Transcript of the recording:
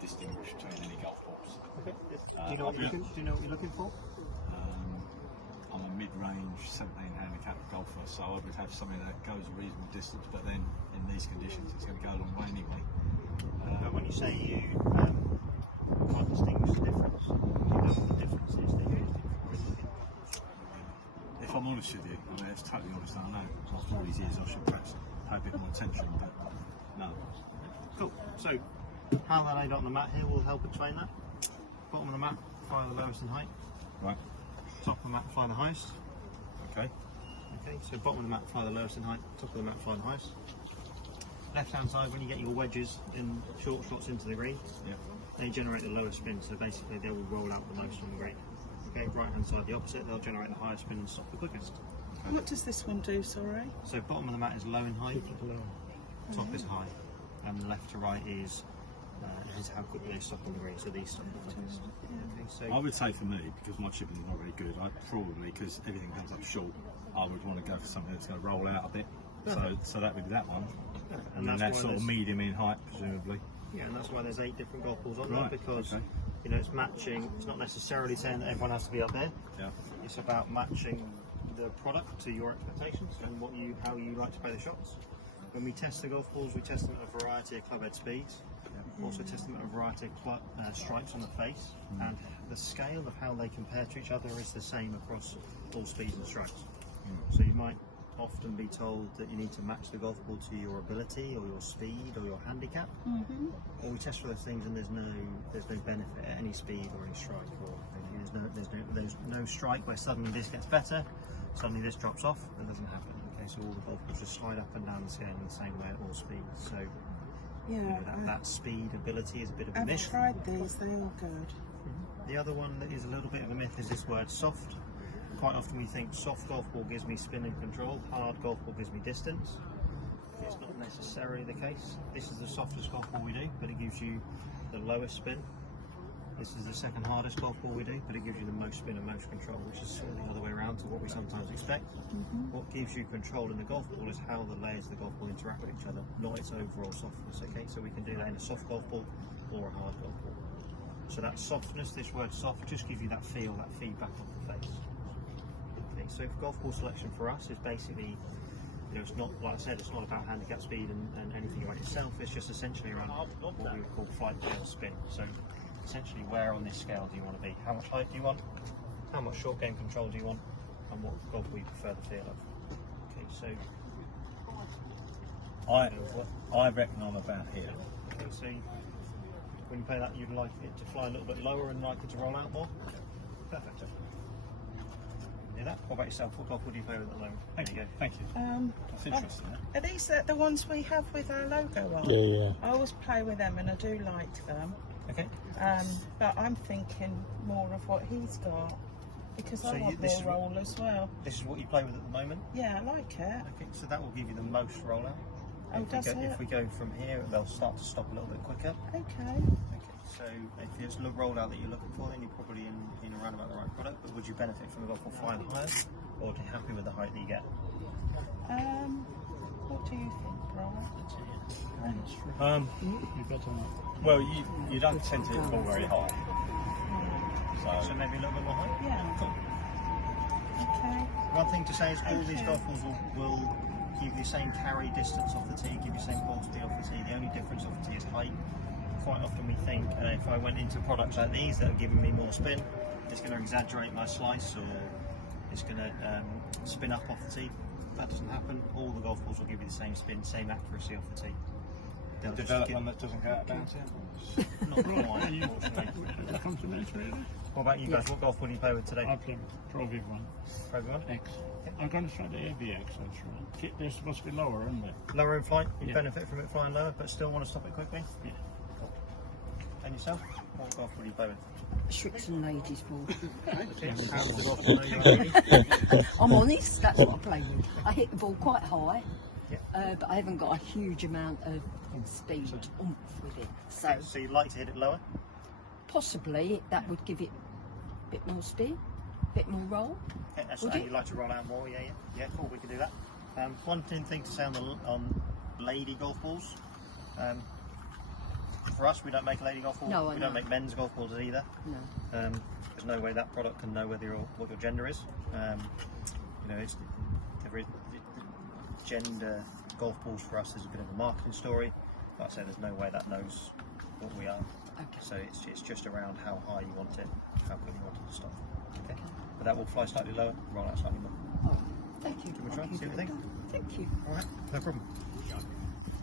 distinguish between any golf balls. Okay. Do you know what you're looking for? I'm a mid-range 17 handicap golfer, so I would have something that goes a reasonable distance, but then in these conditions it's going to go a long way anyway. When you say you can't distinguish the difference, do you know what the difference is that you're looking for? If I'm honest with you, I mean, it's totally honest, I know after all these years I should perhaps pay a bit more attention, but no. Cool. So, how they're laid on the mat here will help explain that. Bottom of the mat, fly the lowest in height. Right. Top of the mat, fly the highest. Okay. Okay, so bottom of the mat, fly the lowest in height. Top of the mat, fly the highest. Left hand side, when you get your wedges in short shots into the green, they generate the lowest spin, so basically they will roll out the most on the green. Okay, right hand side the opposite, they'll generate the highest spin and stop the quickest. Okay. What does this one do, sorry? So bottom of the mat is low in height, top is high, and left to right is how quickly they stop on the green, so these stop the quickest. Okay, so I would say for me, because my chipping is not very good, I'd probably, because everything comes up short, I would want to go for something that's going to roll out a bit. So that would be that one. And then that's sort of medium in height, presumably. Yeah, and that's why there's 8 different golf balls on there, because you know, it's matching. It's not necessarily saying that everyone has to be up there. Yeah. It's about matching the product to your expectations and how you like to play the shots. When we test the golf balls, we test them at a variety of clubhead speeds. Also test them at a variety of stripes on the face, and the scale of how they compare to each other is the same across all speeds and stripes. So you might often be told that you need to match the golf ball to your ability or your speed or your handicap. Or we test for those things, and there's no benefit at any speed or any strike, or there's no strike where suddenly this gets better, suddenly this drops off. That doesn't happen. Okay, so all the golf balls just slide up and down the scale in the same way at all speeds. So yeah, you know, that speed ability is a bit of a myth. I've tried these; they're all good. The other one that is a little bit of a myth is this word soft. Quite often we think soft golf ball gives me spin and control, hard golf ball gives me distance. It's not necessarily the case. This is the softest golf ball we do, but it gives you the lowest spin. This is the second hardest golf ball we do, but it gives you the most spin and most control, which is sort of the other way around to what we sometimes expect. What gives you control in the golf ball is how the layers of the golf ball interact with each other, not its overall softness. Okay, so we can do that in a soft golf ball or a hard golf ball. So that softness, this word soft, just gives you that feel, that feedback on the face. So golf ball selection for us is basically, you know, it's not, like I said, it's not about handicap speed and anything about itself. It's just essentially around what we would call flight, tail, spin. So essentially, where on this scale do you want to be? How much height do you want? How much short game control do you want? And what golf ball you prefer the feel of? Okay, so I reckon I'm about here. Okay, so when you play that, you'd like it to fly a little bit lower and like it to roll out more? Perfect. That. What about yourself? What golf ball do you play with at the moment? Thank you. Thank you. That's interesting. Are these the ones we have with our logo on? Yeah. I always play with them, and I do like them. Okay. But I'm thinking more of what he's got, because I want more roll as well. This is what you play with at the moment? Yeah, I like it. Okay, so that will give you the most rollout. Oh, does it? If we go from here, they'll start to stop a little bit quicker. Okay. So if it's the rollout that you're looking for, then you're probably in around about the right product. But would you benefit from the golf ball flying higher, or are you happy with the height that you get? What do you think, Robert? Well, you don't tend to fall very high. So maybe a little bit more height? Yeah. Cool. Okay. One thing to say is all these golf balls will give you the same carry distance off the tee, give you the same ball speed off the tee. The only difference off the tee is height. Quite often we think if I went into products like these that are giving me more spin, it's going to exaggerate my slice, or it's going to spin up off the tee. That doesn't happen. All the golf balls will give you the same spin, same accuracy off the tee. They'll develop one that doesn't go out down to Not quite, unfortunately. What about you guys? What golf ball do you play with today? I play Pro V1. Pro V1? X. I'm going to try the AVX, that's right. They're supposed to be lower, aren't they? Lower in flight, you benefit from it flying lower, but still want to stop it quickly? Yeah. Cool. And yourself? What golf ball do you play with? Shrixon ladies ball. Okay. I'm honest, that's what I play with. I hit the ball quite high, but I haven't got a huge amount of speed, oomph with it. So you'd like to hit it lower? Possibly that would give it a bit more speed, a bit more roll. Yeah, so you'd like to roll out more, yeah, cool, we can do that. One thing to say on lady golf balls, for us, we don't make a lady golf ball. No, I we know. don't make men's golf balls either. No. There's no way that product can know whether what your gender is. You know, gender golf balls for us is a bit of a marketing story. Like I say, there's no way that knows what we are. Okay. So it's just around how high you want it, how quick you want it to stop. Okay. But that will fly slightly lower, roll out slightly more. Oh, thank you. Give it a try, Thank see what you think. Thank you. All right, no problem.